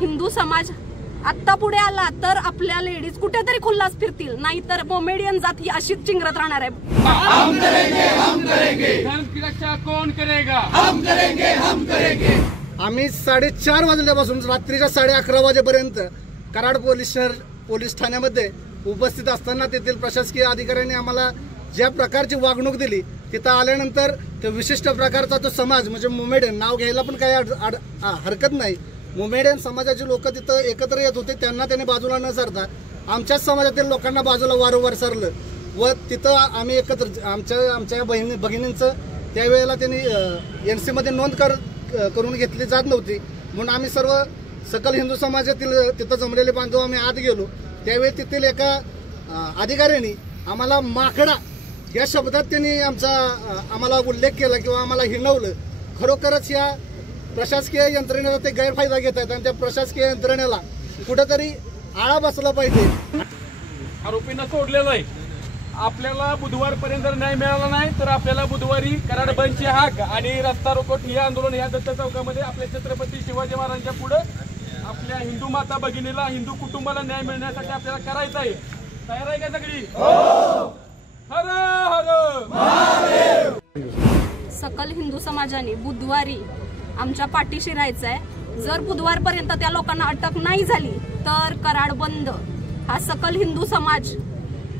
हिंदू समाज आत्ता पुढे आला तर आपल्या लेडीज कुठेतरी खुल्लास फिरतील, नाहीतर मोमेडियन जात ही अशीच चिंगरत राहणार आहे। हम करेंगे, हम करेंगे। धर्म की रक्षा कौन करेगा? हम करेंगे, हम करेंगे। आम्ही 4:30 वाजल्यापासून रात्रीच्या 11:30 वाजेपर्यंत कराड पोलीस ठाण्यामध्ये उपस्थित असताना तेथील प्रशासकीय अधिकाऱ्यांनी आम्हाला ज्या प्रकारची वागणूक दिली, तिथं आल्यानंतर ते विशिष्ट प्रकारचा तो समाज म्हणजे मोमेडियन नाव घ्यायला पण काही हरकत नाही, मोमेडियन समाजाचे लोक तिथं एकत्र येत होते, त्यांना त्यांनी बाजूला न सरता आमच्याच समाजातील लोकांना बाजूला वारंवार सरलं व तिथं आम्ही एकत्र आमच्या भगिनींचं त्यावेळेला त्यांनी NC मध्ये नोंद करून घेतली जात नव्हती, म्हणून आम्ही सर्व सकल हिंदू समाजातील तिथं जमलेले बांधव आम्ही आत गेलो। त्यावेळी तेथील एका अधिकाऱ्यांनी आम्हाला माकडा या शब्दात त्यांनी आम्हाला उल्लेख केला किंवा आम्हाला हिणवलं। खरोखरच या प्रशासकीय यंत्रणेला ते गैरफायदा घेत आहेत आणि त्या प्रशासकीय यंत्रणेला कुठेतरी आळा बसला पाहिजे। आरोपींना सोडलेलं आहे। आपल्याला बुधवारपर्यंत जर न्याय मिळाला नाही तर आपल्याला बुधवारी कराड बंदची हाक आणि रस्ता रोको ठिय्या आंदोलन या दत्त चौकामध्ये आपल्या छत्रपती शिवाजी महाराजांच्या पुढे आपल्या हिंदू माता भगिनीला, हिंदू कुटुंबाला न्याय मिळण्यासाठी आपल्याला करायचं आहे। तयार आहे का सगळी? हर हर महादेव। सकल हिंदू समाजाने बुधवारी आमच्या पाठीशी राहायचं आहे। जर बुधवारपर्यंत त्या लोकांना अटक नाही झाली तर कराड बंद हा सकल हिंदू समाज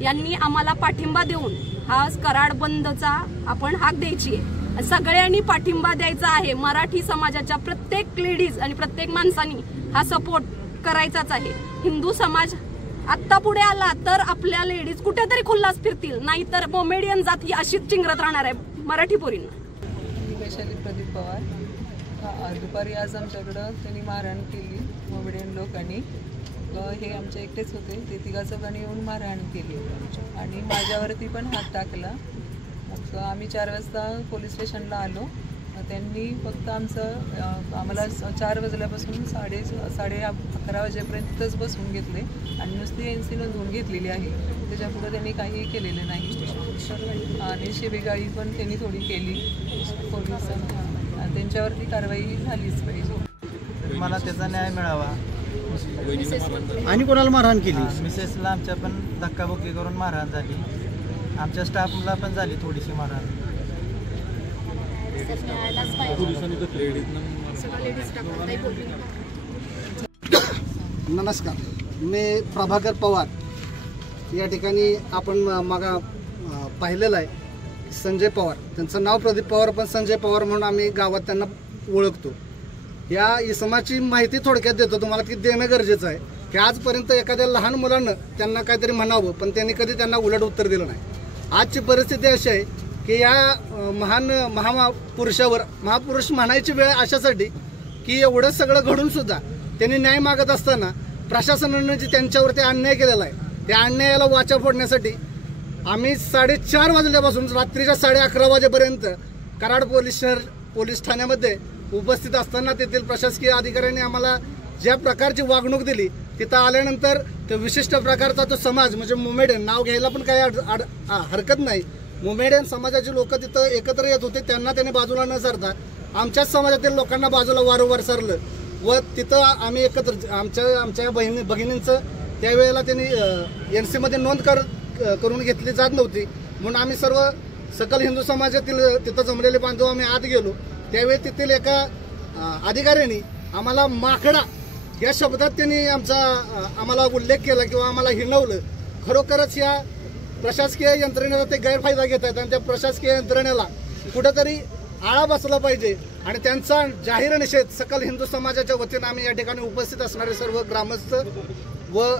यांनी आम्हाला पाठिंबा देऊन हा कराड बंदचा आपण हाक द्यायची आहे। सगळ्यांनी पाठिंबा द्यायचा आहे। मराठी समाजाच्या प्रत्येक लेडीज आणि प्रत्येक माणसांनी हा सपोर्ट करायचाच आहे। हिंदू समाज आत्ता पुढे आला तर आपल्या लेडीज कुठेतरी खुल्लास फिरतील, नाहीतर मोमेडियन जात ही अशीच चिंगरत राहणार आहे मराठी पोरींना। वैशाली प्रदीप पवार। दुपारी आज आमच्याकडं त्यांनी मारहाण केली मोमेडियन लोकांनी। हे आमच्या एकटेच होते, ते तिघा चौघांनी येऊन मारहाण केली आणि माझ्यावरती पण हात टाकला। मग आम्ही 4 वाजता पोलीस स्टेशनला आलो। त्यांनी फक्त आम्हाला 4 वाजल्यापासून 11:30 वाजेपर्यंतच बसवून घेतले आणि नुसती NC नोंदवून घेतलेली आहे, त्याच्यापुढे त्यांनी काही केलेलं नाही। आणि शिबिगाळी पण त्यांनी थोडी केली पोलिसांना, त्यांच्यावरती कारवाई झालीच पाहिजे। मला त्याचा न्याय मिळावा। आणि कोणाला मारहाण केली? मिसेसला आमच्या पण धक्काबुक्की करून मारहाण झाली, आमच्या स्टाफला पण झाली थोडीशी मारहाण। नमस्कार, मी प्रभाकर पवार। या ठिकाणी आपण मागा पाहिलेलं आहे संजय पवार, त्यांचं नाव प्रदीप पवार पण संजय पवार म्हणून आम्ही गावात त्यांना ओळखतो। या इसमाची माहिती थोडक्यात देतो तुम्हाला की देणं गरजेचं आहे की आजपर्यंत एखाद्या लहान मुलांना त्यांना काहीतरी म्हणावं पण त्यांनी कधी त्यांना उलट उत्तर दिलं नाही। आजची परिस्थिती अशी आहे की या महान महापुरुषावर महापुरुष म्हणायची वेळ अशासाठी की एवढं सगळं घडून सुद्धा त्यांनी न्याय मागत असताना प्रशासनाने जे त्यांच्यावरती अन्याय केलेला आहे त्या अन्यायाला वाचा फोडण्यासाठी आम्ही 4:30 वाजल्यापासून रात्रीच्या 11:30 वाजेपर्यंत कराड पोलीस ठाण्यामध्ये उपस्थित असताना तेथील प्रशासकीय अधिकाऱ्यांनी आम्हाला ज्या प्रकारची वागणूक दिली, तिथं आल्यानंतर ते विशिष्ट प्रकारचा तो समाज म्हणजे मोमेडियन नाव घ्यायला पण काही हरकत नाही, मोमेडियन समाजाचे लोक तिथं एकत्र येत होते, त्यांना त्यांनी बाजूला न सरता आमच्याच समाजातील लोकांना बाजूला वारंवार सरलं व तिथं आम्ही एकत्र आमच्या भगिनींचं त्यावेळेला त्यांनी NC मध्ये नोंद करून घेतली जात नव्हती, म्हणून आम्ही सर्व सकल हिंदू समाजातील तिथं जमलेले बांधव आम्ही आत गेलो। त्यावेळी तेथील एका अधिकाऱ्यांनी आम्हाला माकडा या शब्दात त्यांनी आम्हाला उल्लेख केला किंवा आम्हाला हिणवलं। खरोखरच या प्रशासकीय यंत्रणेला ते गैरफायदा घेत आहेत आणि त्या प्रशासकीय यंत्रणेला कुठेतरी आळा बसला पाहिजे आणि त्यांचा जाहीर निषेध सकल हिंदू समाजाच्या वतीनं आम्ही या ठिकाणी उपस्थित असणारे सर्व ग्रामस्थ व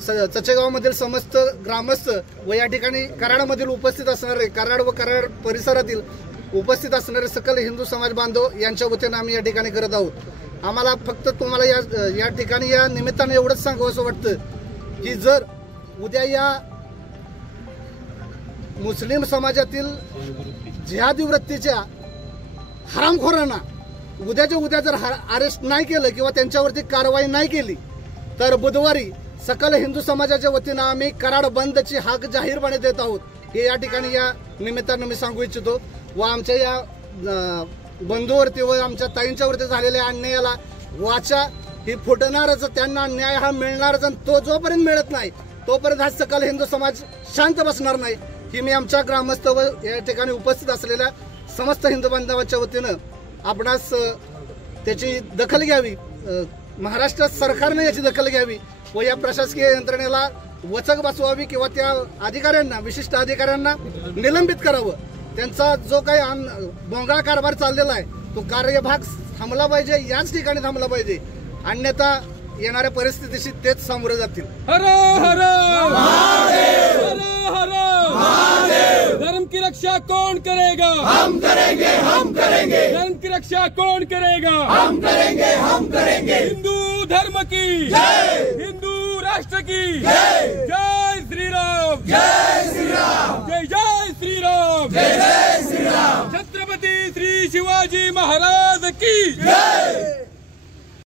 चचेगावमधील समस्त ग्रामस्थ व या ठिकाणी कराडमधील उपस्थित असणारे कराड व कराड परिसरातील उपस्थित असणारे सकल हिंदू समाज बांधव यांच्या वतीनं आम्ही या ठिकाणी करत आहोत। आम्हाला फक्त तुम्हाला या ठिकाणी या निमित्ताने एवढंच सांगावं असं वाटतं की जर उद्या या मुस्लिम समाजातील जिहादी वृत्तीच्या हरामखोरांना उद्याच्या उद्या जर अरेस्ट नाही केलं किंवा त्यांच्यावरती कारवाई नाही केली तर बुधवारी सकल हिंदू समाजाच्या वतीनं आम्ही कराड बंदची हाक जाहीरपणे देत आहोत, हे या ठिकाणी या निमित्तानं मी सांगू इच्छितो। व आमच्या या बंधूवरती व आमच्या ताईंच्यावरती झालेल्या अन्यायाला वाचा ही फुटणारच, त्यांना न्याय हा मिळणारच, आणि तो जोपर्यंत मिळत नाही तोपर्यंत हा सकल हिंदू समाज शांत बसणार नाही, ही मी आमच्या ग्रामस्थ व या ठिकाणी उपस्थित असलेल्या समस्त हिंदू बांधवांच्या वतीनं आपणास त्याची दखल घ्यावी, महाराष्ट्र सरकारने याची दखल घ्यावी व या प्रशासकीय यंत्रणेला वचक बसवावी किंवा त्या अधिकाऱ्यांना, विशिष्ट अधिकाऱ्यांना निलंबित करावं. त्यांचा जो काही भोंगळा कारभार चाललेला आहे तो कार्यभाग थांबला पाहिजे, याच ठिकाणी थांबला पाहिजे, अन्यथा येणाऱ्या परिस्थितीशी तेच सामोरे जातील. हर हर महादेव, हर हर महादेव. धर्म की रक्षा कौन करेगा? हम करेंगे, हम करेंगे. धर्म की रक्षा कौन करेगा? हम करेंगे, हम करेंगे. हिंदू धर्म की जय, हिंदू राष्ट्र की जय. जय श्री राम, जय श्री राम, जय जय श्री राम, जय जय श्री राम. छत्रपती श्री शिवाजी महाराज की जय.